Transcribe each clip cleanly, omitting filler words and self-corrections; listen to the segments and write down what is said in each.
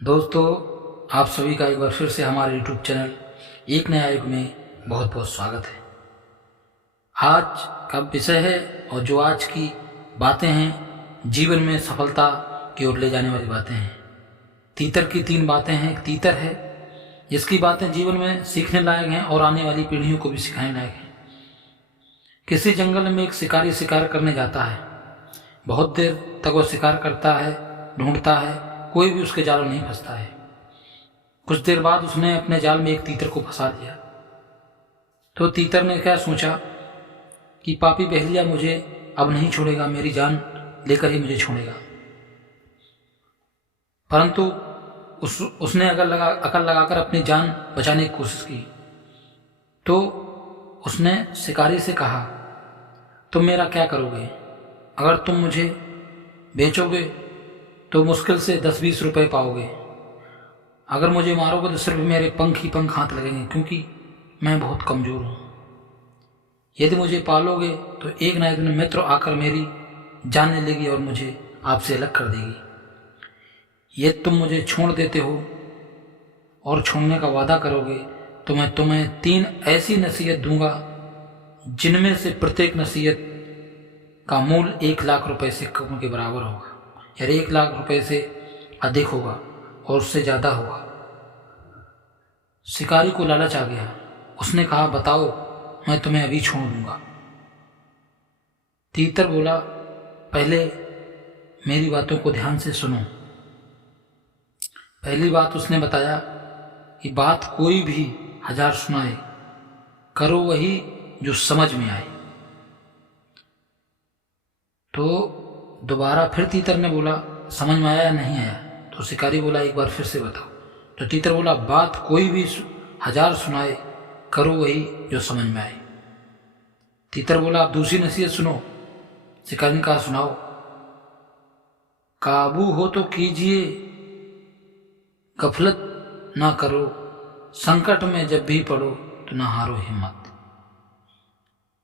दोस्तों, आप सभी का एक बार फिर से हमारे YouTube चैनल एक नया युग में बहुत बहुत स्वागत है। आज का विषय है और जो आज की बातें हैं जीवन में सफलता की ओर ले जाने वाली बातें हैं। तीतर की 3 बातें हैं। एक तीतर है जिसकी बातें जीवन में सीखने लायक हैं और आने वाली पीढ़ियों को भी सिखाने लायक हैं। किसी जंगल में एक शिकारी शिकार करने जाता है। बहुत देर तक वह शिकार करता है, ढूंढता है, कोई भी उसके जाल में नहीं फंसता है। कुछ देर बाद उसने अपने जाल में एक तीतर को फंसा दिया। तो तीतर ने क्या सोचा कि पापी बहेलिया मुझे अब नहीं छोड़ेगा, मेरी जान लेकर ही मुझे छोड़ेगा। परंतु उसने अकल लगाकर अपनी जान बचाने की कोशिश की। तो उसने शिकारी से कहा, तुम मेरा क्या करोगे? अगर तुम मुझे बेचोगे तो मुश्किल से 10-20 रुपए पाओगे। अगर मुझे मारोगे तो सिर्फ मेरे पंख ही पंख हाथ लगेंगे, क्योंकि मैं बहुत कमज़ोर हूँ। यदि मुझे पालोगे तो एक ना एक दिन मित्र आकर मेरी जान ले लेगी और मुझे आपसे अलग कर देगी। यदि तुम मुझे छोड़ देते हो और छोड़ने का वादा करोगे तो मैं तुम्हें 3 ऐसी नसीहत दूंगा जिनमें से प्रत्येक नसीहत का मूल 1 लाख रुपए से कम के बराबर होगा, या 1 लाख रुपए से अधिक होगा और उससे ज़्यादा होगा। शिकारी को लालच आ गया। उसने कहा, बताओ, मैं तुम्हें अभी छोड़ दूंगा। तीतर बोला, पहले मेरी बातों को ध्यान से सुनो। पहली बात उसने बताया कि बात कोई भी 1000 सुनाए, करो वही जो समझ में आए। तो दोबारा फिर तीतर ने बोला, समझ में आया या नहीं आया? तो शिकारी बोला, एक बार फिर से बताओ। तो तीतर बोला, बात कोई भी 1000 सुनाए, करो वही जो समझ में आए। तीतर बोला, आप दूसरी नसीहत सुनो। शिकारी ने कहा, सुनाओ। काबू हो तो कीजिए, गफलत ना करो, संकट में जब भी पड़ो तो ना हारो हिम्मत।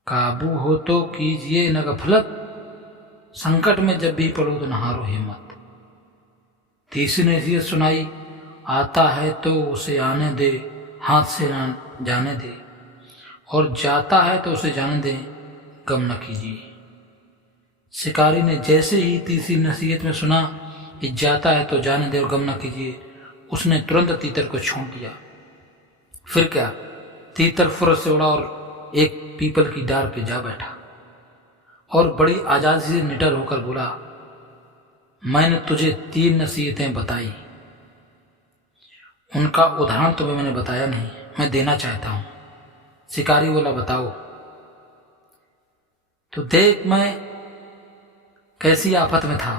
काबू हो तो कीजिए न गफलत, संकट में जब भी पड़ो तो न हारो हिम्मत। तीसरी नसीहत सुनाई, आता है तो उसे आने दे, हाथ से न जाने दे, और जाता है तो उसे जाने दे, गम न कीजिए। शिकारी ने जैसे ही तीसरी नसीहत में सुना कि जाता है तो जाने दे और गम न कीजिए, उसने तुरंत तीतर को छोड़ दिया। फिर क्या, तीतर फुर्र से उड़ा और एक पीपल की डार पे जा बैठा और बड़ी आजादी से निडर होकर बोला, मैंने तुझे 3 नसीहतें बताई, उनका उदाहरण तुम्हें मैंने बताया नहीं, मैं देना चाहता हूं। शिकारी बोला, बताओ। तो देख, मैं कैसी आफत में था,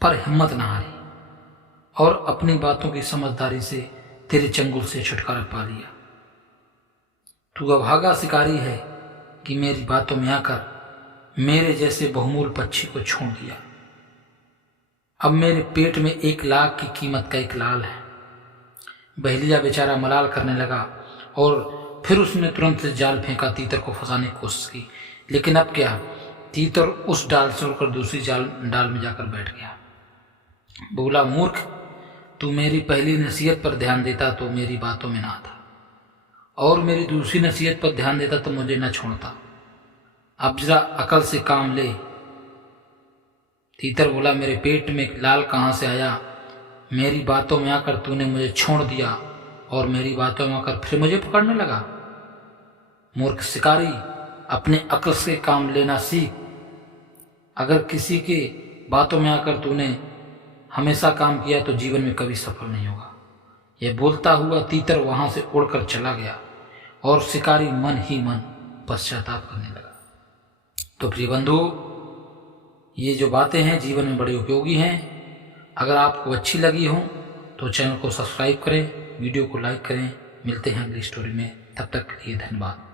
पर हिम्मत न हारी और अपनी बातों की समझदारी से तेरे चंगुल से छुटकारा पा लिया। तू अभागा शिकारी है कि मेरी बातों में आकर मेरे जैसे बहुमूल्य पक्षी को छोड़ दिया। अब मेरे पेट में 1 लाख की कीमत का एक लाल है। बहेलिया बेचारा मलाल करने लगा और फिर उसने तुरंत से जाल फेंका, तीतर को फंसाने की कोशिश की। लेकिन अब क्या, तीतर उस डाल से उड़कर दूसरी डाल में जाकर बैठ गया। बोला, मूर्ख, तू मेरी पहली नसीहत पर ध्यान देता तो मेरी बातों में ना आता, और मेरी दूसरी नसीहत पर ध्यान देता तो मुझे न छोड़ता। अब जरा अकल से काम ले। तीतर बोला, मेरे पेट में लाल कहाँ से आया? मेरी बातों में आकर तूने मुझे छोड़ दिया और मेरी बातों में आकर फिर मुझे पकड़ने लगा। मूर्ख शिकारी, अपने अकल से काम लेना सीख। अगर किसी के बातों में आकर तूने हमेशा काम किया तो जीवन में कभी सफल नहीं होगा। यह बोलता हुआ तीतर वहां से उड़कर चला गया और शिकारी मन ही मन पश्चाताप करने लगा। तो प्रिय बंधु, ये जो बातें हैं जीवन में बड़ी उपयोगी हैं। अगर आपको अच्छी लगी हो तो चैनल को सब्सक्राइब करें, वीडियो को लाइक करें। मिलते हैं अगली स्टोरी में, तब तक के लिए धन्यवाद।